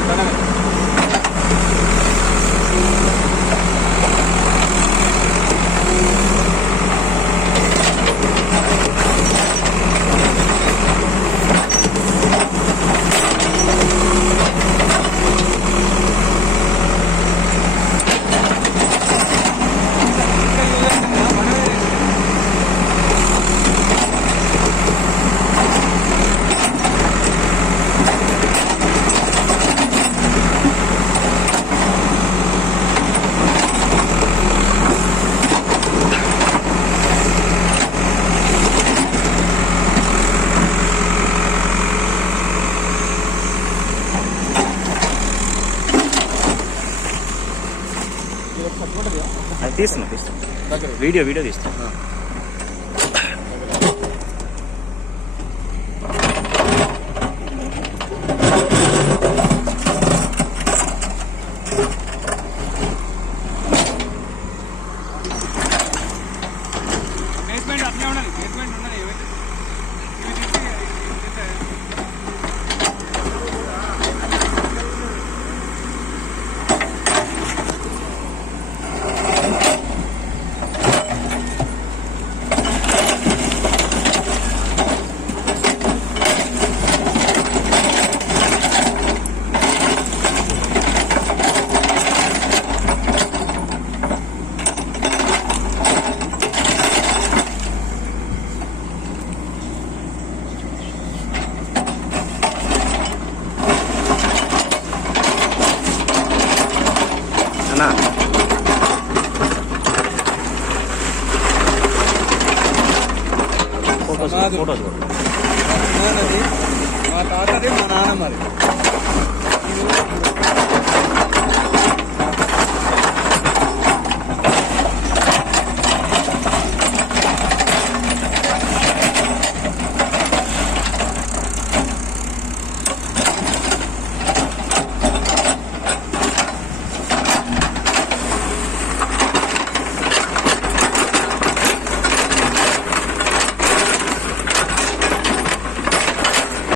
¡Gracias! తీసుకున్నా తీసుకున్నా video video తీస్తాను பேசுனா மா தாத்தாதே மா நானே மாதிரி